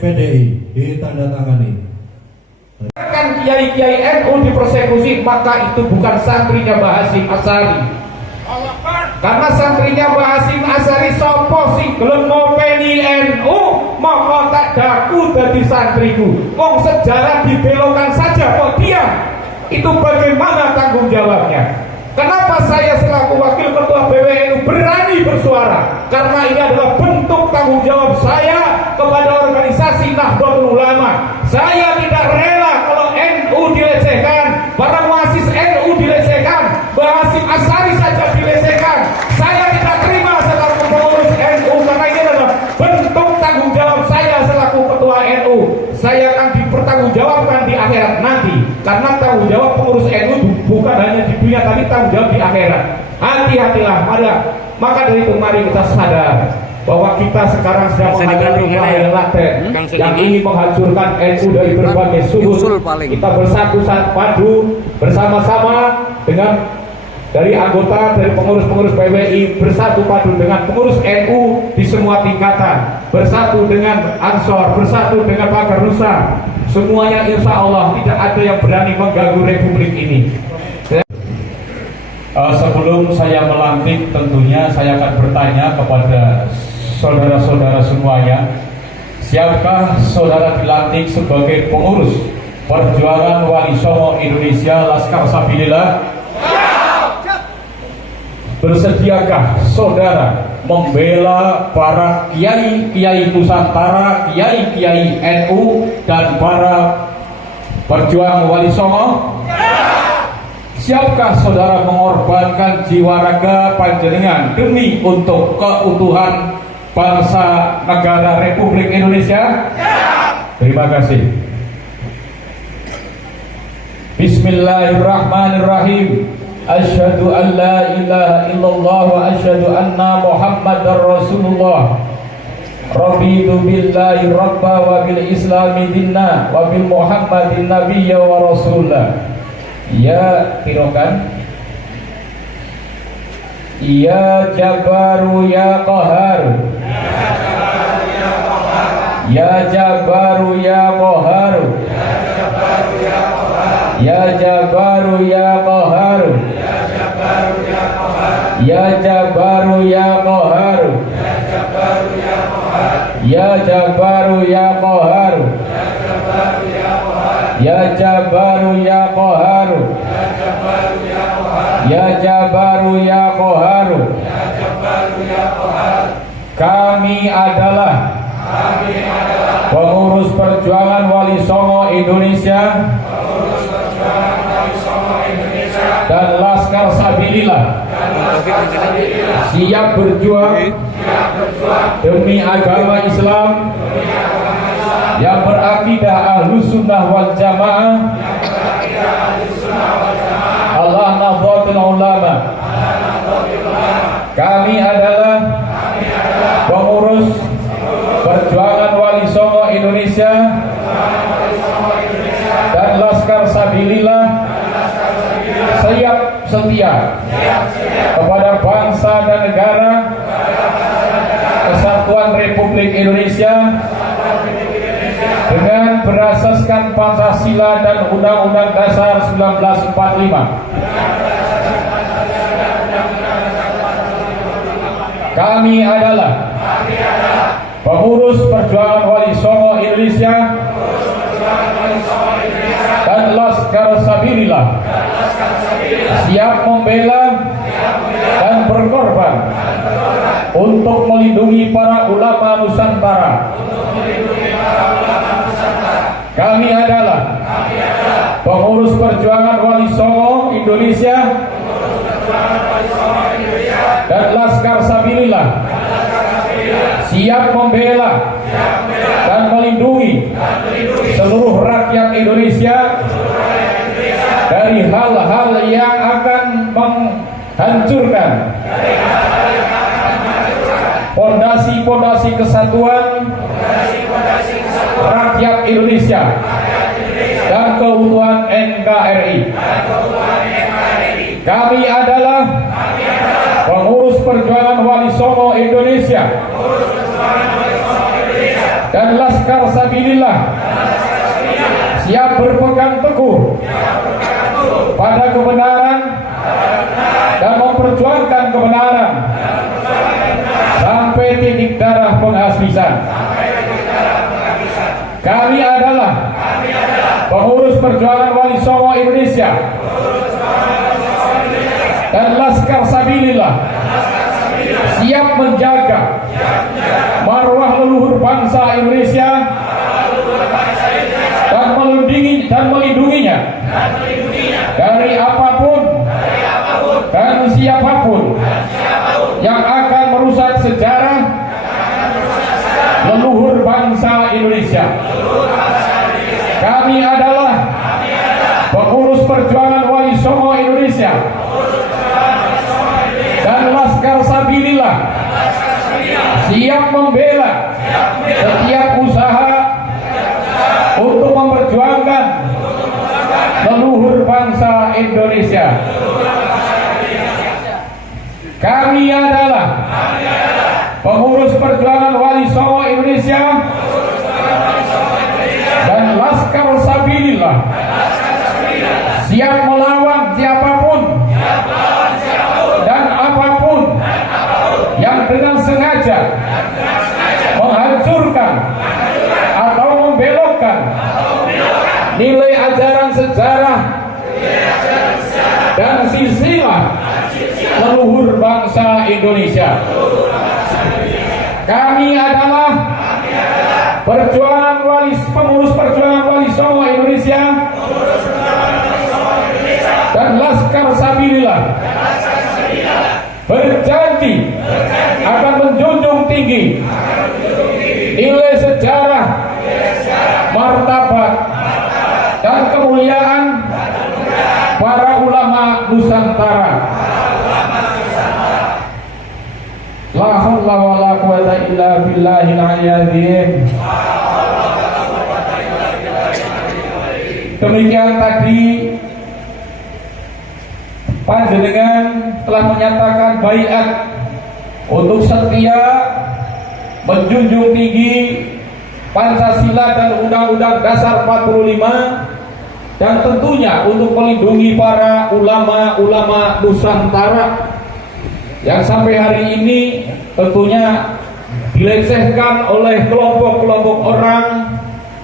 SPDI ditandatangani. Kan kiai-kiai NU dipersekusi, maka itu bukan santrinya Mbah Hasyim Asy'ari. Karena santrinya Mbah Hasyim Asy'ari sapa sing gelem ngopeni NU, maka tak daku dadi santriku. Wong sejarah dibelokkan saja kok diam. Itu bagaimana tanggung jawabnya? Kenapa saya selaku wakil ketua PWNU berani bersuara? Karena ini adalah bentuk tanggung jawab saya kepada organisasi Nahdlatul Ulama. Saya tidak rela kalau NU dilecehkan, para muassis NU dilecehkan, Mbah Hasyim Asy'ari saja dilecehkan. Saya tidak terima selaku pengurus NU, karena ini adalah bentuk tanggung jawab saya selaku ketua NU. Saya akan dipertanggungjawabkan di akhirat nanti, karena tanggung jawab pengurus NU bukan hanya di dunia, tapi tanggung jawab di akhirat. Hati-hatilah, maka dari itu mari kita sadar bahwa kita sekarang sedang menghadapi bahaya laten yang ingin menghancurkan NU dari berbagai sudut. Kita bersatu padu bersama-sama dengan dari anggota, dari pengurus-pengurus PWI, bersatu padu dengan pengurus NU di semua tingkatan, bersatu dengan Ansor, bersatu dengan Pagar Nusa. Semuanya insya Allah tidak ada yang berani mengganggu republik ini. Sebelum saya melantik, tentunya saya akan bertanya kepada saudara-saudara semuanya, siapkah saudara dilantik sebagai pengurus Perjuangan Wali Songo Indonesia Laskar Sabilillah? Bersediakah saudara membela para kiai-kiai Nusantara, kiai-kiai NU dan para perjuangan Wali Songo? Siapkah saudara mengorbankan jiwa raga panjenengan demi untuk keutuhan bangsa negara Republik Indonesia? Terima kasih. Bismillahirrahmanirrahim. Asyhadu an la ilaha illallah wa asyhadu anna Muhammadar Rasulullah. Raditu billahi rabba wa bil islami dinna wa bil Muhammadin nabiyya wa rasulah. Ya tirokan. Ya Jabaru ya Qahar. Ya Jabaru ya Qahar. Ya Jabaru ya Qahar. Ya Jabaru ya Qahar. Ya Jabaru ya Qahar. Ya Jabaru ya Qahar. Ya Jabaru ya Qahar. Kami adalah pengurus Perjuangan Wali Songo Indonesia dan Laskar Sabilillah, siap berjuang demi agama Islam yang berakidah Ahlus Sunnah wal Jamaah, Allah Nahdlatul Ulama. Kami adalah pengurus Perjuangan Wali Songo Indonesia dan Laskar Sabilillah, siap setia kepada bangsa dan negara Kesatuan Republik Indonesia dengan berasaskan Pancasila dan Undang-Undang Dasar 1945. Kami adalah pengurus Perjuangan Wali Songo Indonesia dan Laskar Sabilillah, siap membela dan berkorban untuk melindungi para ulama Nusantara. Kami adalah pengurus Perjuangan Wali Songo Indonesia dan Laskar Sabilillah, siap membela dan melindungi seluruh rakyat Indonesia dari hal-hal yang akan menghancurkan pondasi-pondasi kesatuan rakyat Indonesia dan keutuhan NKRI. Kami adalah pengurus Perjuangan Wali Songo Indonesia dan Laskar Sabilillah siap berpegang teguh pada kebenaran dan memperjuangkan kebenaran sampai titik darah penghabisan. Kami adalah pengurus perjuangan Wali Songo Indonesia dan Laskar Sabilillah siap menjaga marwah leluhur bangsa Indonesia dan melindunginya dari apapun dan siapapun yang akan merusak sejarah leluhur bangsa Indonesia. Kami adalah pengurus perjuangan Wali Songo Indonesia dan Laskar Sabilillah siap membela setiap usaha untuk memperjuangkan leluhur bangsa Indonesia. Kami adalah pengurus perjuangan Wali Songo Indonesia dan Laskar Sabilillah siap melawan siapapun dan apapun yang dengan sengaja menghancurkan atau membelokkan nilai ajaran sejarah dan silsilah leluhur bangsa Indonesia. Kami adalah pengurus perjuangan Wali Songo Indonesia dan Laskar Sabilillah berjanji akan menjunjung tinggi nilai sejarah, martabat dan kemuliaan para ulama Nusantara. La haula wala quwata illa billahil aliyyil. Demikian tadi panjenengan telah menyatakan baiat untuk setia menjunjung tinggi Pancasila dan Undang-Undang Dasar 45 dan tentunya untuk melindungi para ulama-ulama Nusantara yang sampai hari ini tentunya dilecehkan oleh kelompok-kelompok orang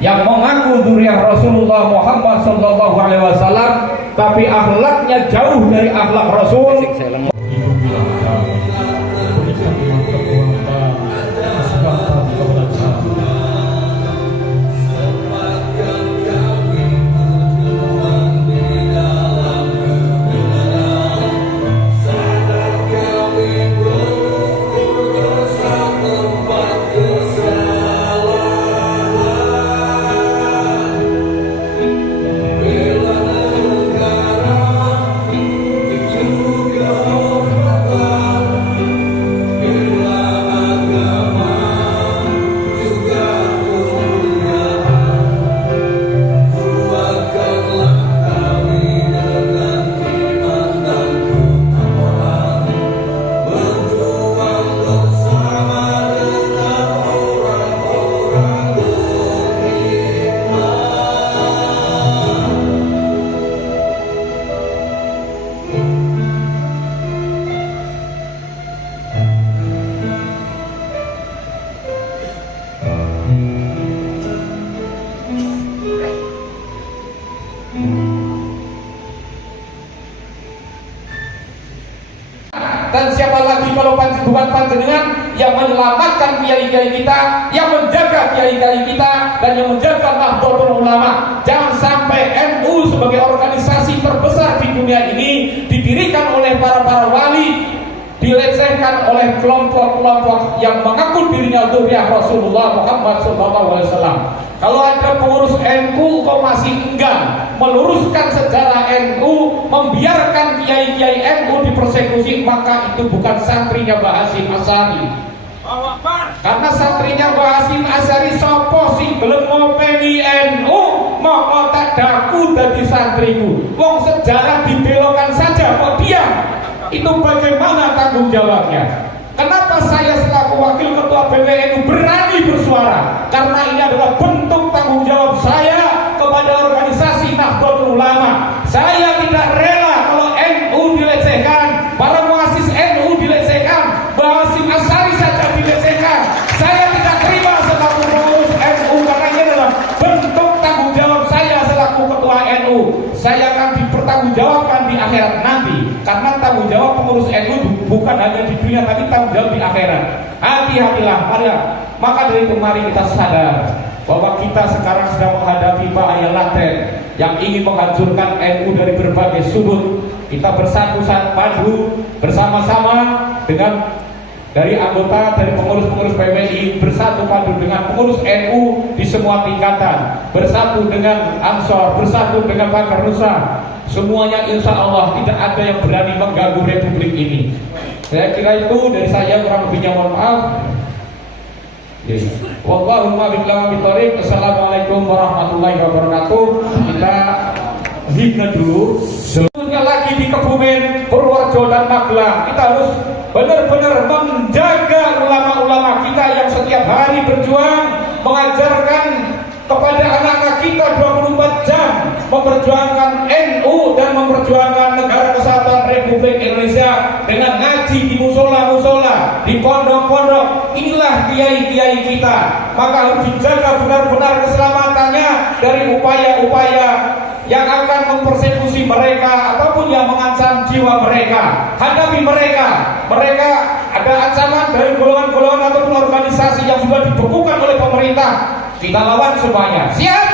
yang mengaku dzurriyyah Rasulullah Muhammad SAW, tapi akhlaknya jauh dari akhlak Rasul. Dan siapa lagi kalau bukan panjenengan yang menyelamatkan kiai-kiai kita, yang menjaga kiai-kiai kita, dan yang menjaga Nahdlatul Ulama. Jangan sampai NU sebagai organisasi terbesar di dunia ini didirikan oleh para wali, dilecehkan oleh kelompok-kelompok yang mengaku dirinya dzurriyyah Rasulullah Muhammad SAW. Kalau ada pengurus NU kok masih enggan meluruskan sejarah NU, membiarkan kiai-kiai NU dipersekusi, maka itu bukan santrinya Mbah Hasyim Asy'ari. Karena santrinya Mbah Hasyim Asy'ari sapa sing gelem ngopeni NU, maka tak daku dadi santriku. Wong sejarah dibelokkan saja kok diam. Itu bagaimana tanggung jawabnya? Kenapa saya selaku wakil ketua PBNU berani bersuara? Karena ini adalah bentuk tanggung jawab saya kepada organisasi Nahdlatul Ulama. Saya tidak rela kalau NU dilecehkan, para muassis NU dilecehkan, Mbah Hasyim Asy'ari saja dilecehkan. Saya tidak terima selaku pengurus NU, karena ini adalah bentuk tanggung jawab saya selaku ketua NU. Saya akan dipertanggungjawabkan di akhirat nanti, karena tanggung jawab pengurus NU bukan hanya di dunia, tapi tanggung jawab di akhirat. Hati-hatilah, maka dari itu mari kita sadar bahwa kita sekarang sedang menghadapi bahaya laten yang ingin menghancurkan NU dari berbagai sudut. Kita bersatu padu bersama-sama dengan dari anggota, dari pengurus-pengurus PMI, bersatu padu dengan pengurus NU di semua tingkatan, bersatu dengan Ansor, bersatu dengan Pakar Nusa. Semuanya insya Allah tidak ada yang berani mengganggu Republik ini. Saya kira itu dari saya, kurang lebihnya mohon maaf. Wallahumma billahi taufiq. Assalamualaikum warahmatullahi wabarakatuh. Kita himne dulu. Sebelumnya lagi di Kebumen, Purworejo dan Magelang, kita harus benar-benar menjaga ulama-ulama kita yang setiap hari berjuang mengajarkan kepada anak-anak kita 24 jam, memperjuangkan NU dan memperjuangkan Negara Kesatuan Republik Indonesia dengan ngaji di musola-musola, di pondok-pondok. Inilah kiai-kiai kita, maka harus dijaga benar-benar keselamatannya dari upaya-upaya yang akan mempersekusi mereka ataupun yang mengancam jiwa mereka. Hadapi mereka. Mereka ada ancaman dari golongan-golongan ataupun organisasi yang sudah dibekukan oleh pemerintah. Kita lawan semuanya. Siap?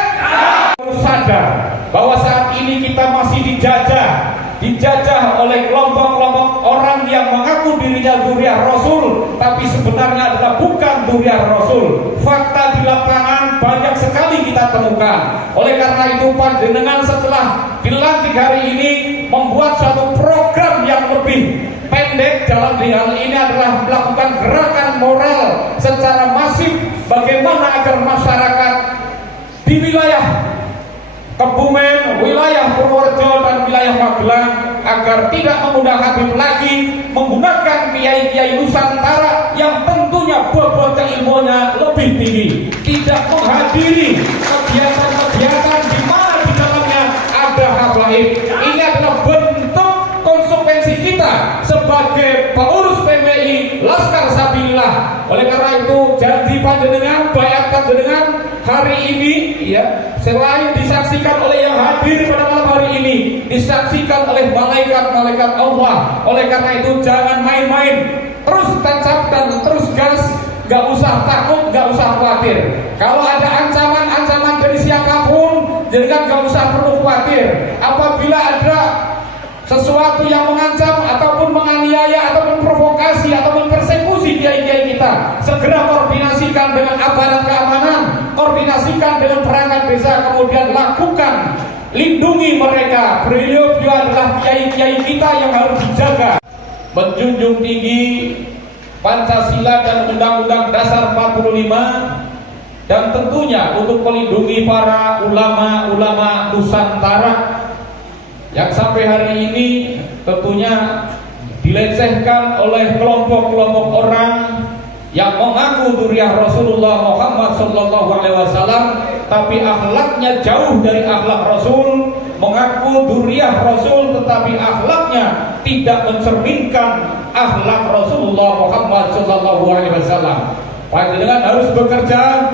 Harus sadar bahwa saat ini kita masih dijajah oleh kelompok-kelompok orang yang mengaku dirinya dzurriyyah Rasul, tapi sebenarnya adalah bukan dzurriyyah Rasul. Fakta di lapangan banyak sekali kita temukan. Oleh karena itu panjenengan setelah dilantik hari ini membuat suatu program yang lebih pendek dalam hal ini adalah melakukan gerakan moral secara masif, bagaimana agar masyarakat di wilayah Kebumen, wilayah Purworejo dan wilayah Magelang agar tidak mengundang Habib lagi, menggunakan kiai-kiai Nusantara yang tentunya bobot keilmuannya lebih tinggi, tidak menghadiri kegiatan-kegiatan di mana di dalamnya ada habaib. Ini adalah bentuk konsekuensi kita sebagai pengurus PMI Laskar Sabilillah. Oleh karena itu janji panjenengan, bayat panjenengan hari ini ya, selain disaksikan oleh yang hadir pada malam hari ini, disaksikan oleh malaikat-malaikat Allah. Oleh karena itu jangan main-main, terus tancap dan terus gas, gak usah takut, gak usah khawatir. Kalau ada ancaman-ancaman dari siapapun, jangan gak usah perlu khawatir. Apabila ada sesuatu yang mengancam ataupun menganiaya ataupun provokasi ataupun persekusi kiai-kiai kita, segera koordinasikan dengan aparat keamanan, koordinasikan dengan perangkat desa, kemudian lakukan, lindungi mereka. Beliau adalah kiai-kiai kita yang harus dijaga. Menjunjung tinggi Pancasila dan Undang-Undang Dasar 45, dan tentunya untuk melindungi para ulama-ulama Nusantara yang sampai hari ini tentunya dilecehkan oleh kelompok-kelompok orang yang mengaku dzurriyyah Rasulullah Muhammad SAW, tapi akhlaknya jauh dari akhlak Rasul, mengaku dzurriyyah Rasul tetapi akhlaknya tidak mencerminkan akhlak Rasulullah Muhammad SAW. Panjenengan harus bekerja,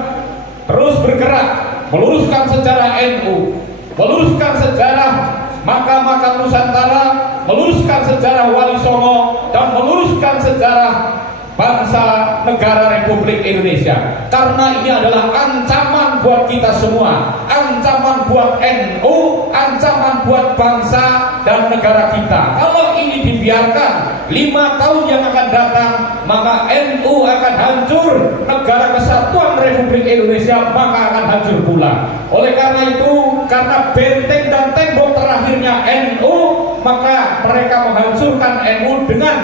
terus bergerak, meluruskan sejarah NU, meluruskan sejarah makam-makam Nusantara, meluruskan sejarah Wali Songo, dan meluruskan sejarah bangsa negara Republik Indonesia. Karena ini adalah ancaman buat kita semua, ancaman buat NU, ancaman buat bangsa dan negara kita. Kalau ini dibiarkan 5 tahun yang akan datang, maka NU akan hancur, Negara Kesatuan Republik Indonesia maka akan hancur pula. Oleh karena itu, karena benteng dan tembok terakhirnya NU, maka mereka menghancurkan NU dengan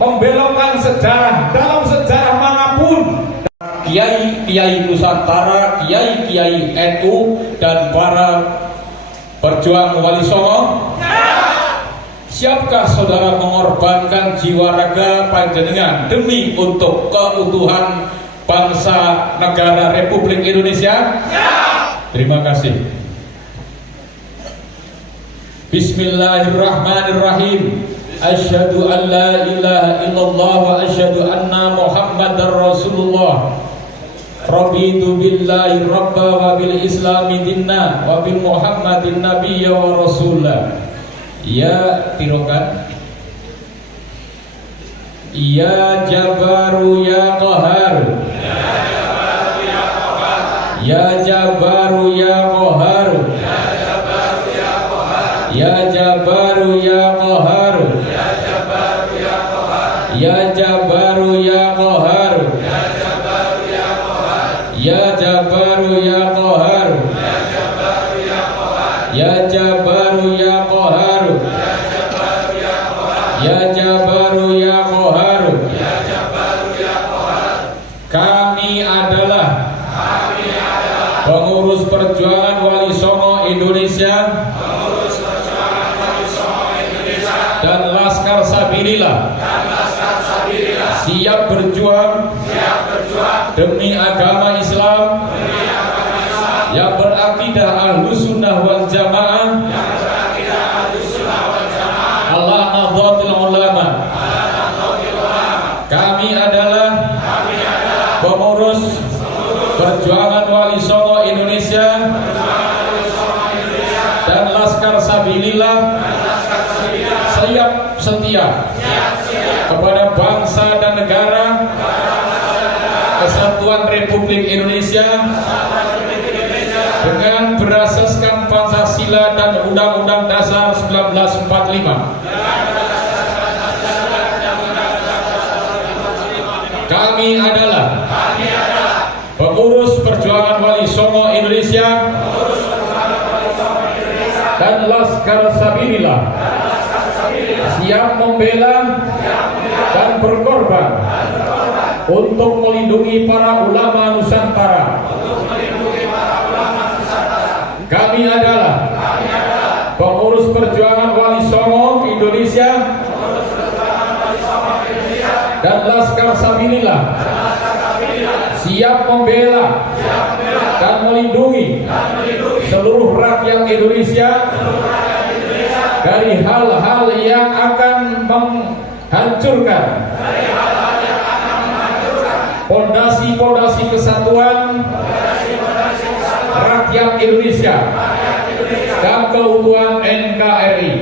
membelokkan sejarah dalam sejarah manapun. Kiai-kiai Nusantara, kiai-kiai NU dan para perjuang Wali Songo, Siapkah saudara mengorbankan jiwa raga panjenengan demi untuk keutuhan bangsa negara Republik Indonesia? Terima kasih. Bismillahirrahmanirrahim. Asyhadu an la ilaha illallah wa asyhadu anna Muhammadar Rasulullah. Raditu billahi rabba wa bil islami dinna wa bil Muhammadin nabiyya wa rasulah. Ya tirokan. Ya Jabaru ya Qahar. Ya Jabaru ya Qahar. Ya Jabaru ya Qahar. Ya Jabaru ya Qahar. Ya Jabaru ya Qahar. Ya Jabaru ya Qahar. Ya Jabaru ya Qahar. Kami adalah pengurus perjuangan Wali Songo Indonesia dan Laskar Sabilillah siap berjuang demi agama Islam yang berakidah Ahlus Sunnah wal Jamaah ala Nahdlatul Ulama. Kami adalah pengurus perjuangan Wali Songo Indonesia dan Laskar Sabilillah siap setia kepada bangsa dan negara Kesatuan Republik Indonesia dengan berasaskan Pancasila dan Undang-Undang Dasar 1945. Kami adalah pengurus perjuangan Wali Songo Indonesia dan Laskar Sabilillah siap membela dan berkorban untuk melindungi para ulama Nusantara. Kami adalah pengurus perjuangan Wali Songo Indonesia dan Laskar Sabilillah siap membela dan melindungi seluruh rakyat Indonesia dari hal-hal yang akan menghancurkan pondasi-pondasi kesatuan rakyat Indonesia dan keutuhan NKRI.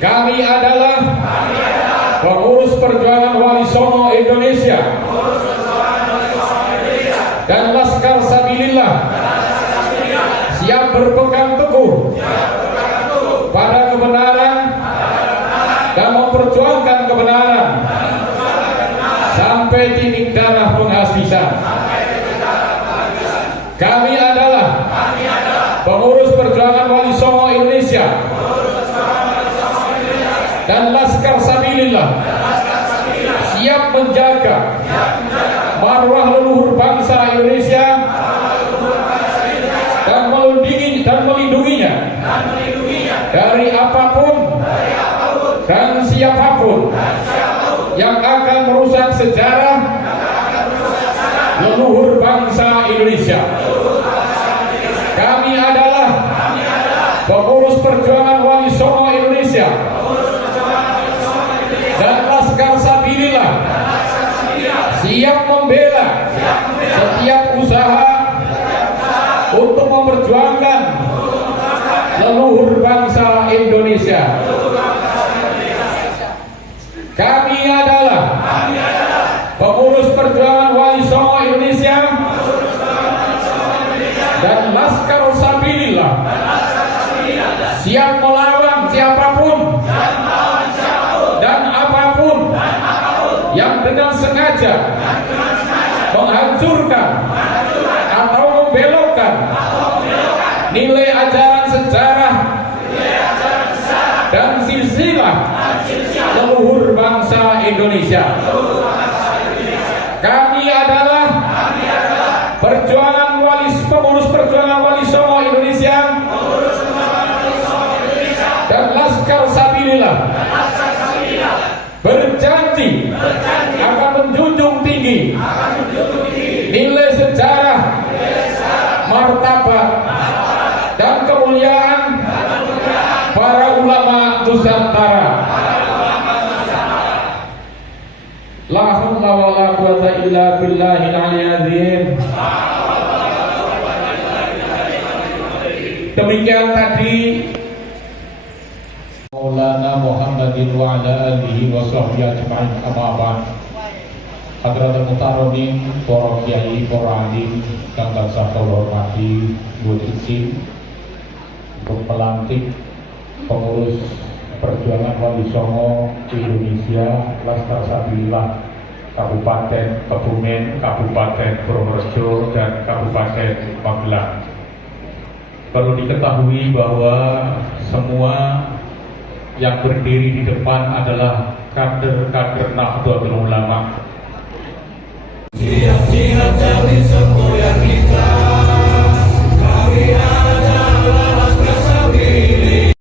Kami adalah pengurus perjuangan Wali Songo Indonesia dan Laskar Sabilillah siap berpegang teguh pada kebenaran dan memperjuangkan kebenaran sampai titik darah penghabisan. Kami adalah pengurus perjuangan Wali Songo Indonesia dan Laskar Sabilillah siap menjaga marwah leluhur bangsa Indonesia dan melindunginya dari apapun dan siapapun yang akan merusak sejarah leluhur bangsa Indonesia. Kami adalah pengurus perjuangan Wali Songo Indonesia dan Laskar Sabilillah siap membela setiap usaha untuk memperjuangkan leluhur bangsa Indonesia. Kami adalah pengurus perjuangan Wali Songo Indonesia dan Laskar Sabilillah siap melawan siapapun dan apapun yang dengan sengaja menghancurkan atau membelokkan nilai ajaran sejarah dan silsilah leluhur bangsa Indonesia. Kami adalah pengurus perjuangan Wali Songo Indonesia dan Laskar Nusantara. La haula wa la quwata illa billahil aliyyil azim. Demikian tadi Maulana Muhammadin wa ala alihi wa sahbihi ajma'in, amma ba'd. Hadratul Mukarramin, para kiai, para alim kang tansah kula hormati, buat izin untuk pelantik pengurus perjuangan Wali Songo Indonesia Laskar Sabilillah Kabupaten Kebumen, Kabupaten Purworejo, dan Kabupaten Magelang. Perlu diketahui bahwa semua yang berdiri di depan adalah kader-kader Nahdlatul Ulama. Jihad dari semua